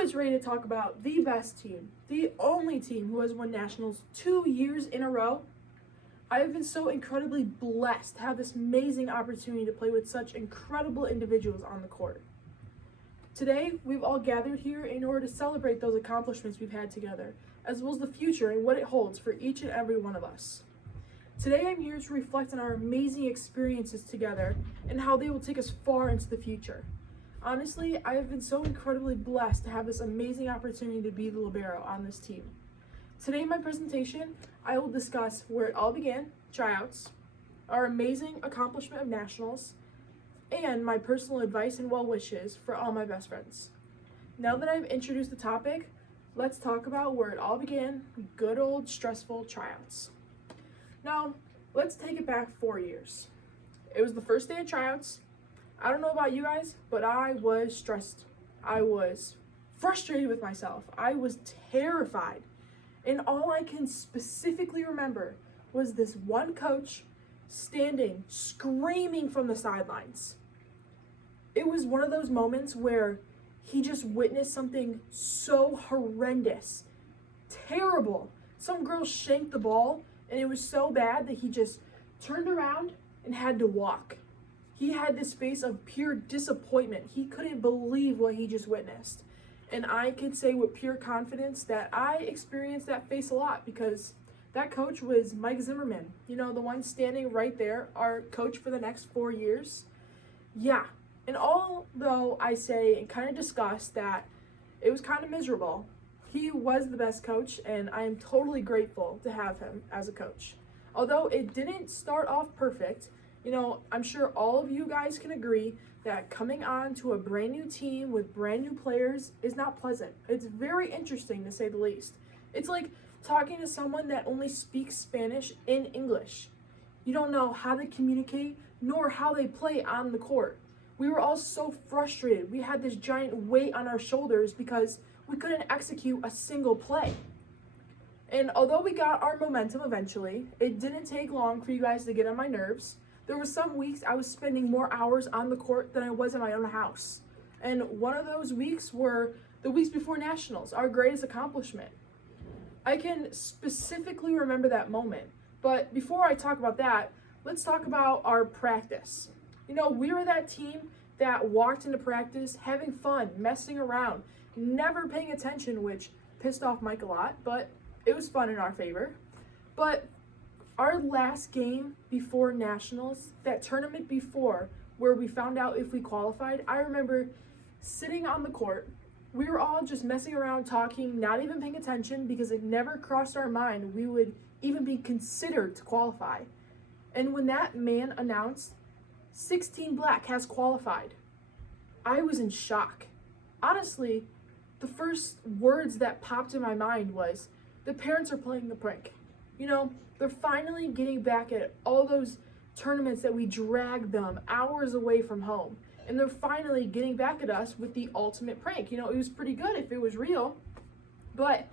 is ready to talk about the best team, the only team who has won nationals 2 years in a row? I have been so incredibly blessed to have this amazing opportunity to play with such incredible individuals on the court. Today, we've all gathered here in order to celebrate those accomplishments we've had together, as well as the future and what it holds for each and every one of us. Today, I'm here to reflect on our amazing experiences together and how they will take us far into the future. Honestly, I have been so incredibly blessed to have this amazing opportunity to be the libero on this team. Today in my presentation, I will discuss where it all began, tryouts, our amazing accomplishment of nationals, and my personal advice and well wishes for all my best friends. Now that I've introduced the topic, let's talk about where it all began, good old stressful tryouts. Now, let's take it back 4 years. It was the first day of tryouts. I don't know about you guys, but I was stressed. I was frustrated with myself. I was terrified. And all I can specifically remember was this one coach standing, screaming from the sidelines. It was one of those moments where he just witnessed something so horrendous, terrible. Some girl shanked the ball, and it was so bad that he just turned around and had to walk. He had this face of pure disappointment. He couldn't believe what he just witnessed. And I can say with pure confidence that I experienced that face a lot because that coach was Mike Zimmerman. You know, the one standing right there, our coach for the next 4 years. Yeah. And although I say and kind of discuss that it was kind of miserable, he was the best coach, and I am totally grateful to have him as a coach. Although it didn't start off perfect, you know, I'm sure all of you guys can agree that coming on to a brand new team with brand new players is not pleasant. It's very interesting to say the least. It's like talking to someone that only speaks Spanish in English. You don't know how they communicate nor how they play on the court. We were all so frustrated. We had this giant weight on our shoulders because we couldn't execute a single play. And although we got our momentum eventually, it didn't take long for you guys to get on my nerves. There were some weeks I was spending more hours on the court than I was in my own house. And one of those weeks were the weeks before nationals, our greatest accomplishment. I can specifically remember that moment. But before I talk about that, let's talk about our practice. You know, we were that team that walked into practice having fun, messing around, never paying attention, which pissed off Mike a lot, but it was fun in our favor. But our last game before nationals, that tournament before where we found out if we qualified, I remember sitting on the court. We were all just messing around, talking, not even paying attention because it never crossed our mind we would even be considered to qualify. And when that man announced 16 Black has qualified, I was in shock. Honestly, the first words that popped in my mind was, the parents are playing the prank. You know, they're finally getting back at all those tournaments that we dragged them hours away from home. And they're finally getting back at us with the ultimate prank. You know, it was pretty good if it was real. But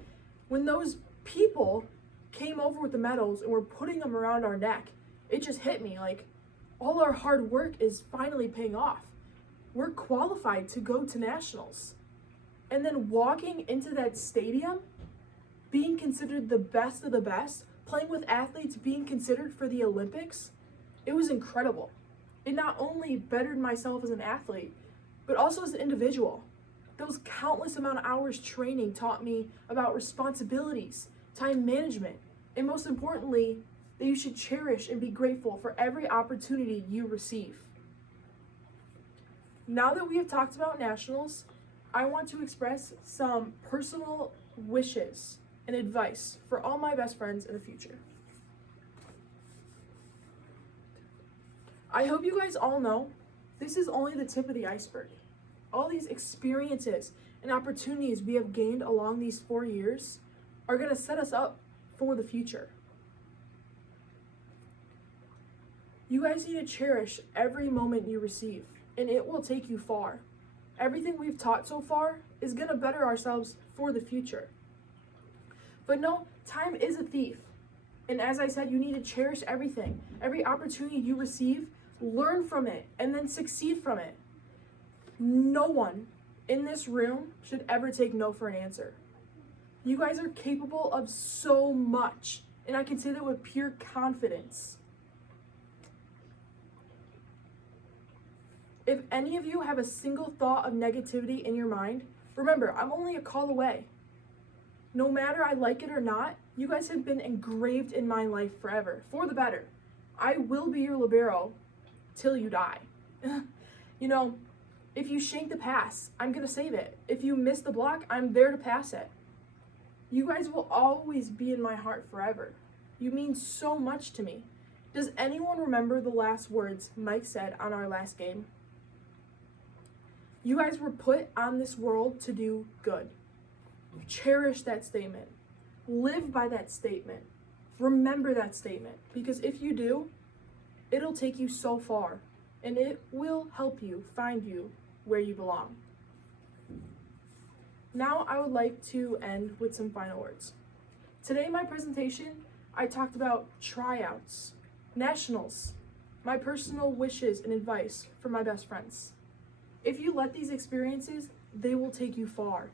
when those people came over with the medals and were putting them around our neck, it just hit me like all our hard work is finally paying off. We're qualified to go to nationals. And then walking into that stadium, being considered the best of the best, playing with athletes being considered for the Olympics, it was incredible. It not only bettered myself as an athlete, but also as an individual. Those countless amount of hours training taught me about responsibilities, time management, and most importantly, that you should cherish and be grateful for every opportunity you receive. Now that we have talked about nationals, I want to express some personal wishes and advice for all my best friends in the future. I hope you guys all know this is only the tip of the iceberg. All these experiences and opportunities we have gained along these 4 years are going to set us up for the future. You guys need to cherish every moment you receive, and it will take you far. Everything we've taught so far is going to better ourselves for the future. But no, time is a thief. And as I said, you need to cherish everything. Every opportunity you receive, learn from it, and then succeed from it. No one in this room should ever take no for an answer. You guys are capable of so much, and I can say that with pure confidence. If any of you have a single thought of negativity in your mind, remember, I'm only a call away. No matter I like it or not, you guys have been engraved in my life forever, for the better. I will be your libero till you die. You know, if you shank the pass, I'm gonna save it. If you miss the block, I'm there to pass it. You guys will always be in my heart forever. You mean so much to me. Does anyone remember the last words Mike said on our last game? You guys were put on this world to do good. Cherish that statement. Live by that statement. Remember that statement. Because if you do, it'll take you so far. And it will help you find you where you belong. Now I would like to end with some final words. Today in my presentation, I talked about tryouts, nationals, my personal wishes and advice for my best friends. If you let these experiences, they will take you far.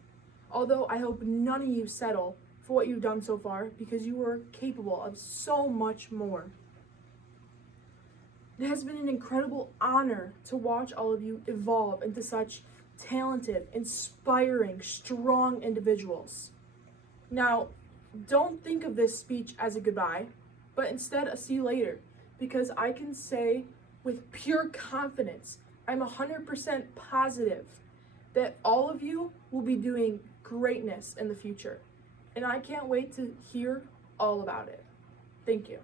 Although I hope none of you settle for what you've done so far because you are capable of so much more. It has been an incredible honor to watch all of you evolve into such talented, inspiring, strong individuals. Now, don't think of this speech as a goodbye, but instead a see you later, because I can say with pure confidence, I'm 100% positive that all of you will be doing greatness in the future. And I can't wait to hear all about it. Thank you.